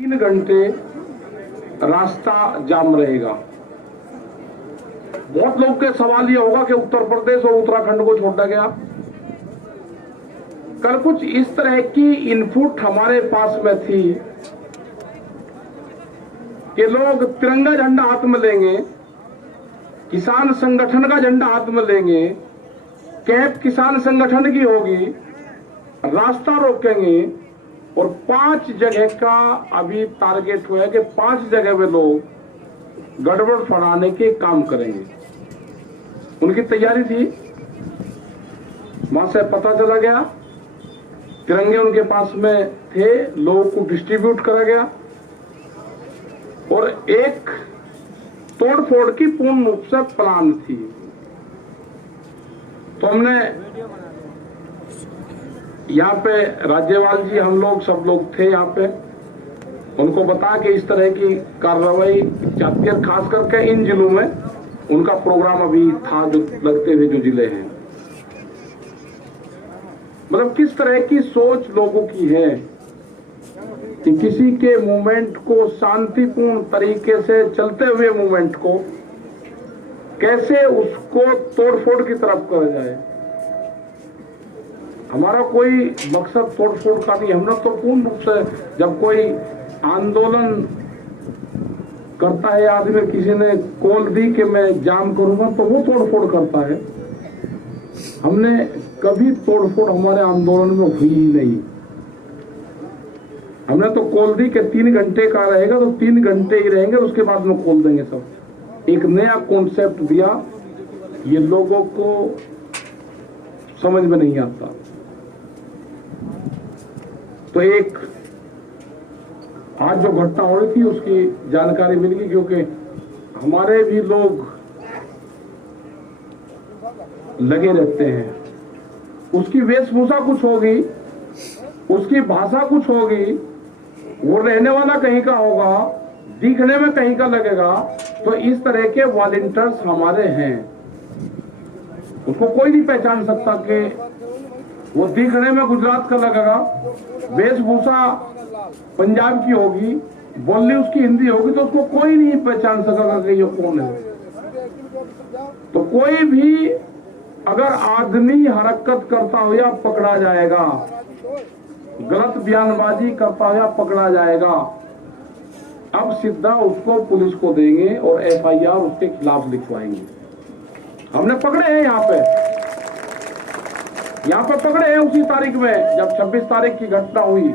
3 घंटे रास्ता जाम रहेगा। बहुत लोग के सवाल ये होगा कि उत्तर प्रदेश और उत्तराखंड को छोड़ा गया। कल कुछ इस तरह की इनपुट हमारे पास में थी कि लोग तिरंगा झंडा हाथ में लेंगे, किसान संगठन का झंडा हाथ में लेंगे, कैप किसान संगठन की होगी, रास्ता रोकेंगे और 5 जगह का अभी टारगेट हुआ है कि 5 जगह पे लोग गड़बड़ फैलाने के काम करेंगे। उनकी तैयारी थी। वहां से पता चला गया, तिरंगे उनके पास में थे, लोगों को डिस्ट्रीब्यूट करा गया और एक तोड़फोड़ की पूर्ण रूप से प्लान थी। तो हमने यहाँ पे राज्यपाल जी, हम लोग सब लोग थे यहाँ पे, उनको बता के इस तरह की कार्रवाई चाहती है। खास करके इन जिलों में उनका प्रोग्राम अभी था, जो लगते हुए जो जिले हैं, मतलब किस तरह की सोच लोगों की है कि किसी के मूवमेंट को शांतिपूर्ण तरीके से चलते हुए मूवमेंट को कैसे उसको तोड़फोड़ की तरफ करा जाए। हमारा कोई मकसद तोड़फोड़ का नहीं। हमने तो पूर्ण रूप से, जब कोई आंदोलन करता है आदमी, किसी ने कॉल दी कि मैं जाम करूंगा, तो वो तोड़फोड़ करता है। हमने कभी तोड़फोड़ हमारे आंदोलन में हुई ही नहीं। हमने तो कॉल दी कि 3 घंटे का रहेगा तो 3 घंटे ही रहेंगे, उसके बाद में खोल देंगे सब। एक नया कॉन्सेप्ट दिया, ये लोगों को समझ में नहीं आता। तो एक आज जो घटना हो रही थी उसकी जानकारी मिल गई, क्योंकि हमारे भी लोग लगे रहते हैं। उसकी वेशभूषा कुछ होगी, उसकी भाषा कुछ होगी, वो रहने वाला कहीं का होगा, दिखने में कहीं का लगेगा। तो इस तरह के वॉलंटियर्स हमारे हैं, उसको कोई नहीं पहचान सकता कि वो दिखने में गुजरात का लगेगा, वेशभूषा पंजाब की होगी, बोली उसकी हिंदी होगी, तो उसको कोई नहीं पहचान सकेगा कि ये कौन है। तो कोई भी अगर आदमी हरकत करता हो या पकड़ा जाएगा, गलत बयानबाजी करता हो या पकड़ा जाएगा। अब सीधा उसको पुलिस को देंगे और FIR उसके खिलाफ लिखवाएंगे। हमने पकड़े हैं यहाँ पे पकड़े हैं उसी तारीख में, जब 26 तारीख की घटना हुई।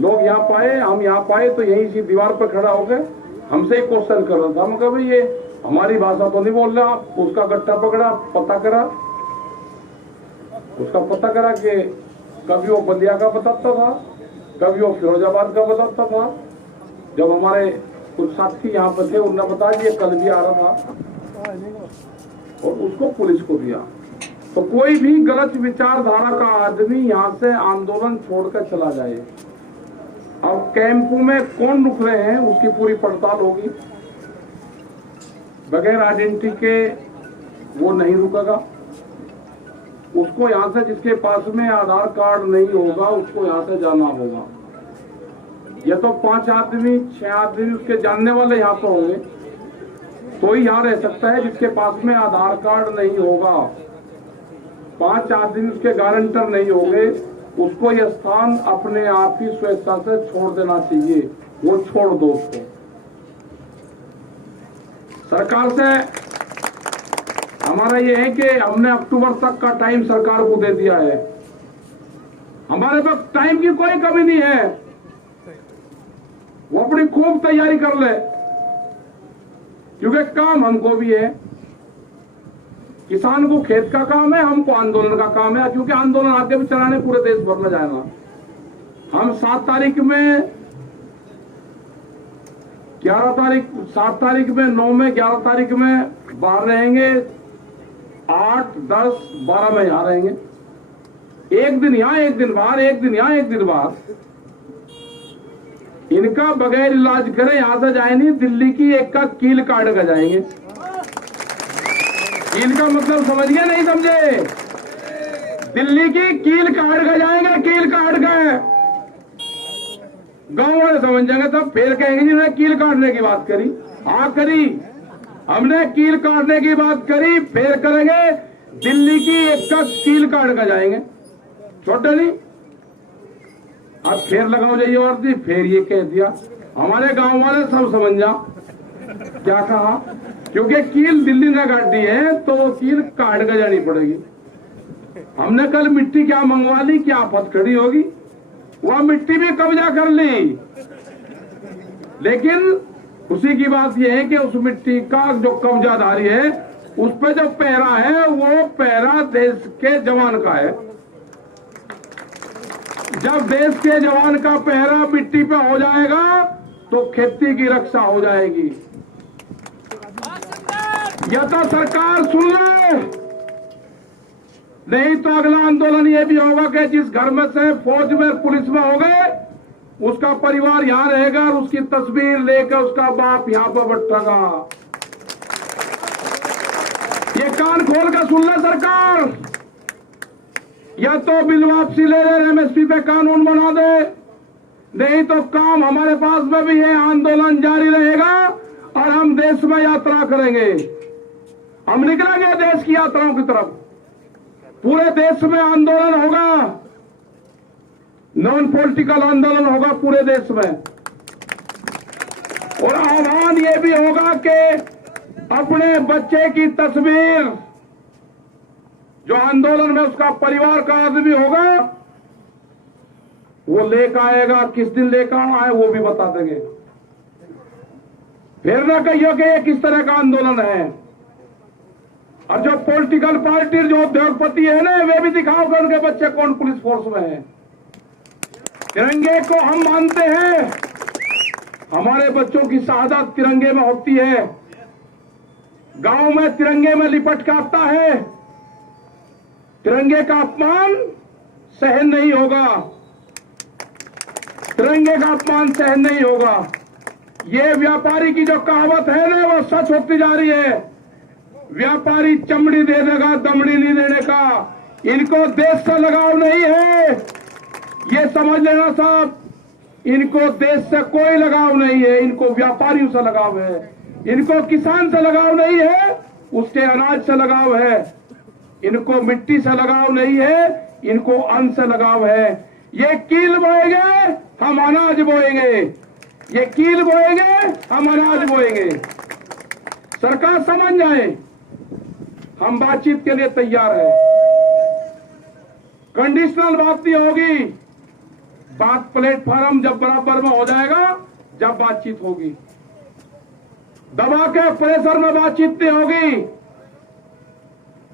लोग यहाँ पाए, हम यहाँ पाए, तो यहीं सी दीवार पर खड़ा होकर हमसे एक क्वेश्चन कर रहा था। हम कहा भाई ये हमारी भाषा तो नहीं बोल रहा। उसका गट्टा पकड़ा, पता करा, उसका पता करा कि कभी वो बलिया का बताता था, कभी वो फिरोजाबाद का बताता था। जब हमारे कुछ साथी यहाँ पर थे, उन्होंने बताया ये कल भी आ रहा था, और उसको पुलिस को दिया। तो कोई भी गलत विचारधारा का आदमी यहाँ से आंदोलन छोड़कर चला जाए। अब कैंप में कौन रुक रहे हैं उसकी पूरी पड़ताल होगी। बगैर आइडेंटिटी के वो नहीं रुकेगा। उसको यहाँ से, जिसके पास में आधार कार्ड नहीं होगा, उसको यहाँ से जाना होगा। ये तो 5 आदमी 6 आदमी उसके जानने वाले यहाँ पर होंगे, तो ही यहाँ रह सकता है। जिसके पास में आधार कार्ड नहीं होगा, 5 आदमी उसके गारंटर नहीं होंगे, उसको यह स्थान अपने आप ही स्वेच्छा से छोड़ देना चाहिए। वो छोड़ दो उसको। सरकार से हमारा ये है कि हमने अक्टूबर तक का टाइम सरकार को दे दिया है। हमारे पास टाइम की कोई कमी नहीं है। वो अपनी खूब तैयारी कर ले, क्योंकि काम हमको भी है। किसान को खेत का काम है, हमको आंदोलन का काम है, क्योंकि आंदोलन आगे भी चलाने पूरे देश भर में जाएगा। हम 7 तारीख में, 11 तारीख, 7 तारीख में, 9 में, 11 तारीख में बाहर रहेंगे, 8, 10, 12 में यहां रहेंगे। एक दिन यहां, एक दिन बाहर, एक दिन यहां, एक दिन बाहर। इनका बगैर इलाज करें यहां से जाए नहीं, दिल्ली की एक का कील काट कर जाएंगे। कील का मतलब समझ गए नहीं समझे? दिल्ली की कील काट कर जाएंगे, कील काट कर। गांव वाले समझ जाएंगे, तब फिर कहेंगे जिन्होंने कील काटने की बात करी। हाँ करी, हमने कील काटने की बात करी, फिर करेंगे दिल्ली की एक का कील काट कर जाएंगे, छोटे नहीं। अब फिर लगाओ जाइए और दी, फिर ये कह दिया। हमारे गांव वाले सब समझ जा क्या कहा, क्योंकि कील दिल्ली ने काट दी है तो वो कील काट कर जानी पड़ेगी। हमने कल मिट्टी क्या मंगवा ली, क्या आफत खड़ी होगी, वह मिट्टी भी कब्जा कर ली। लेकिन उसी की बात यह है कि उस मिट्टी का जो कब्जाधारी है, उस पे जो पहरा है, वो पहरा देश के जवान का है। जब देश के जवान का पहरा मिट्टी पे हो जाएगा तो खेती की रक्षा हो जाएगी। या तो सरकार सुन ले, नहीं तो अगला आंदोलन ये भी होगा कि जिस घर में से फौज में पुलिस में हो गए, उसका परिवार यहां रहेगा और उसकी तस्वीर लेकर उसका बाप यहां पर बैठेगा। ये कान खोल कर सुन ले सरकार, या तो बिल वापसी ले ले, एमएसपी पे कानून बना दे, नहीं तो काम हमारे पास में भी है, आंदोलन जारी रहेगा और हम देश में यात्रा करेंगे। हम निकलेंगे देश की यात्राओं की तरफ, पूरे देश में आंदोलन होगा, नॉन पॉलिटिकल आंदोलन होगा पूरे देश में। और आह्वान ये भी होगा कि अपने बच्चे की तस्वीर, जो आंदोलन में उसका परिवार का आदमी होगा, वो लेकर आएगा। किस दिन लेकर आना है वो भी बता देंगे। फिर ना कहिए कि ये किस तरह का आंदोलन है। और जो पॉलिटिकल पार्टी, जो उद्योगपति है ना, वे भी दिखाओ कि उनके बच्चे कौन पुलिस फोर्स में है। तिरंगे को हम मानते हैं, हमारे बच्चों की शहादत तिरंगे में होती है। गांव में तिरंगे में लिपट के आता है, तिरंगे का अपमान सहन नहीं होगा, तिरंगे का अपमान सहन नहीं होगा। ये व्यापारी की जो कहावत है ना, वो सच होती जा रही है। व्यापारी चमड़ी दे देगा, दमड़ी नहीं देने का। इनको देश से लगाव नहीं है, ये समझ लेना साहब। इनको देश से कोई लगाव नहीं है, इनको व्यापारियों से लगाव है। इनको किसान से लगाव नहीं है, उसके अनाज से लगाव है। इनको मिट्टी से लगाव नहीं है, इनको अन्न से लगाव है। ये कील बोएंगे, हम अनाज बोएंगे। ये कील बोएंगे, हम अनाज बोएंगे। सरकार समझ जाए, हम बातचीत के लिए तैयार है। कंडीशनल बात नहीं होगी, बात प्लेटफॉर्म जब बराबर में हो जाएगा, जब बातचीत होगी। दबा के प्रेशर में बातचीत नहीं होगी।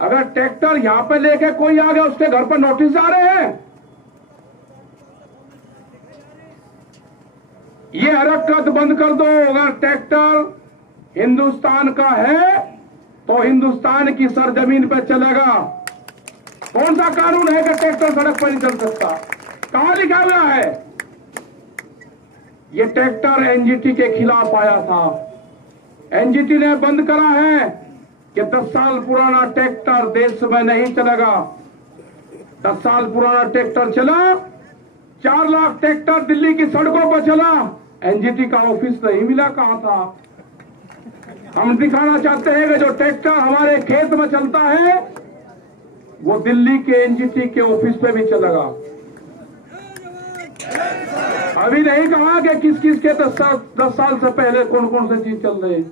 अगर ट्रैक्टर यहां पे लेके कोई आ गया, उसके घर पर नोटिस आ रहे हैं, ये हरकत बंद कर दो। अगर ट्रैक्टर हिंदुस्तान का है तो हिंदुस्तान की सरजमीन पे चलेगा। कौन सा कानून है कि ट्रैक्टर सड़क पर नहीं चल सकता? कहां लिखा हुआ है? ये ट्रैक्टर एनजीटी के खिलाफ आया था। एनजीटी ने बंद करा है कि 10 साल पुराना ट्रैक्टर देश में नहीं चलेगा। 10 साल पुराना ट्रैक्टर चला, 4 लाख ट्रैक्टर दिल्ली की सड़कों पर चला, एनजीटी का ऑफिस नहीं मिला। कहां था? हम दिखाना चाहते हैं कि जो ट्रैक्टर हमारे खेत में चलता है, वो दिल्ली के एनजीटी के ऑफिस पे भी चलेगा। अभी नहीं कहा कि किस किस के 10 साल से पहले कौन कौन से चीज चल रहे।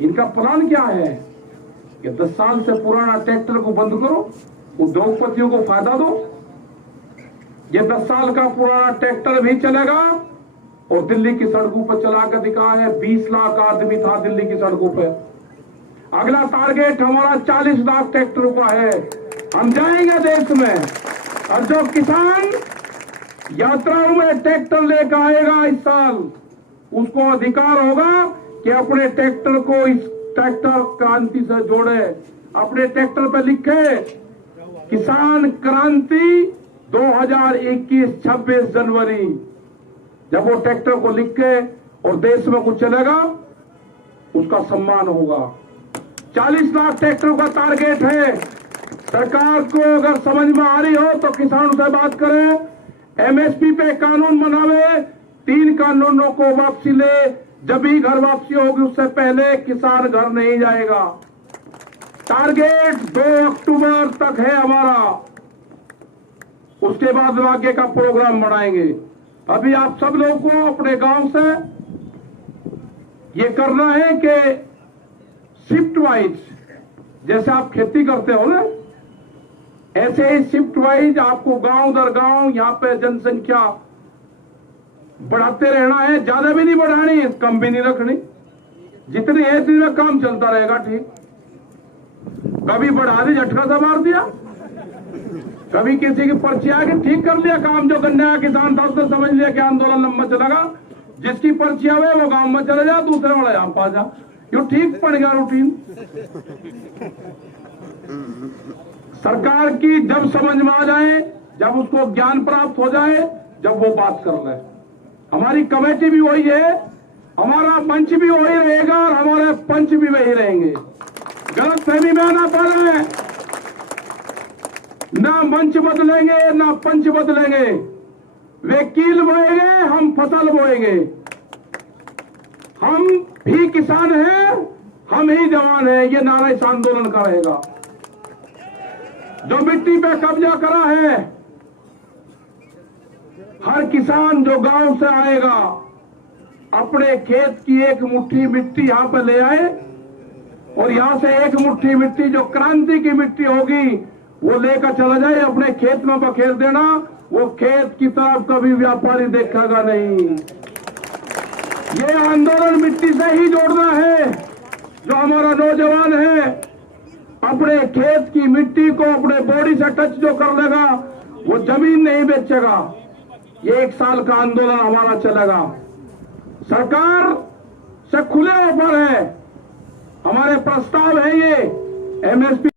इनका प्लान क्या है कि 10 साल से पुराना ट्रैक्टर को बंद करो, उद्योगपतियों को फायदा दो। ये 10 साल का पुराना ट्रैक्टर भी चलेगा और दिल्ली की सड़कों पर चला कर दिखा है। 20 लाख आदमी था दिल्ली की सड़कों पे। अगला टारगेट हमारा 40 लाख ट्रैक्टरों का है। हम जाएंगे देश में, और जो किसान यात्राओं में ट्रैक्टर लेकर आएगा इस साल, उसको अधिकार होगा कि अपने ट्रैक्टर को इस ट्रैक्टर क्रांति से जोड़े। अपने ट्रैक्टर पे लिखे किसान क्रांति 2021 26 जनवरी। जब वो ट्रैक्टर को लिख के और देश में कुछ चलेगा, उसका सम्मान होगा। 40 लाख ट्रैक्टरों का टारगेट है। सरकार को अगर समझ में आ रही हो तो किसानों से बात करें, एमएसपी पे कानून बनावे, 3 कानूनों को वापसी ले, जब भी घर वापसी होगी उससे पहले किसान घर नहीं जाएगा। टारगेट 2 अक्टूबर तक है हमारा, उसके बाद आगे का प्रोग्राम बनाएंगे। अभी आप सब लोगों को अपने गांव से ये करना है कि शिफ्ट वाइज, जैसे आप खेती करते हो ना, ऐसे ही शिफ्ट वाइज आपको गांव दर गांव यहाँ पे जनसंख्या बढ़ाते रहना है। ज्यादा भी नहीं बढ़ानी, कम भी नहीं रखनी, जितनी है इतनी में काम चलता रहेगा। ठीक, कभी बढ़ा दी झटका सा मार दिया, कभी किसी की पर्ची आके ठीक कर लिया काम। जो गन्ना किसान था उसने समझ लिया कि आंदोलन लंबा चलेगा, जिसकी पर्ची आवे वो गांव में चले जा, दूसरे वाला यहाँ पा जा, यो ठीक पड़ गया रूटीन। सरकार की जब समझ में आ जाए, जब उसको ज्ञान प्राप्त हो जाए, जब वो बात कर ले। हमारी कमेटी भी वही है, हमारा मंच भी वही रहेगा और हमारे पंच भी वही रहेंगे। गलत फहमी में ना पड़े, ना मंच बदलेंगे ना पंच बदलेंगे। वे कील बोएंगे, हम फसल बोएंगे। हम भी किसान हैं, हम ही जवान हैं, ये नारा इस आंदोलन का रहेगा। जो मिट्टी पे कब्जा करा है, हर किसान जो गांव से आएगा अपने खेत की एक मुट्ठी मिट्टी यहां पर ले आए और यहां से एक मुट्ठी मिट्टी जो क्रांति की मिट्टी होगी वो लेकर चला जाए, अपने खेत में बखेर देना। वो खेत की तरफ कभी व्यापारी देखेगा नहीं। ये आंदोलन मिट्टी से ही जोड़ना है। जो हमारा नौजवान है अपने खेत की मिट्टी को अपने बॉडी से टच जो कर लेगा वो जमीन नहीं बेचेगा। ये 1 साल का आंदोलन हमारा चलेगा। सरकार से खुले ऑफर है, हमारे प्रस्ताव है ये एमएसपी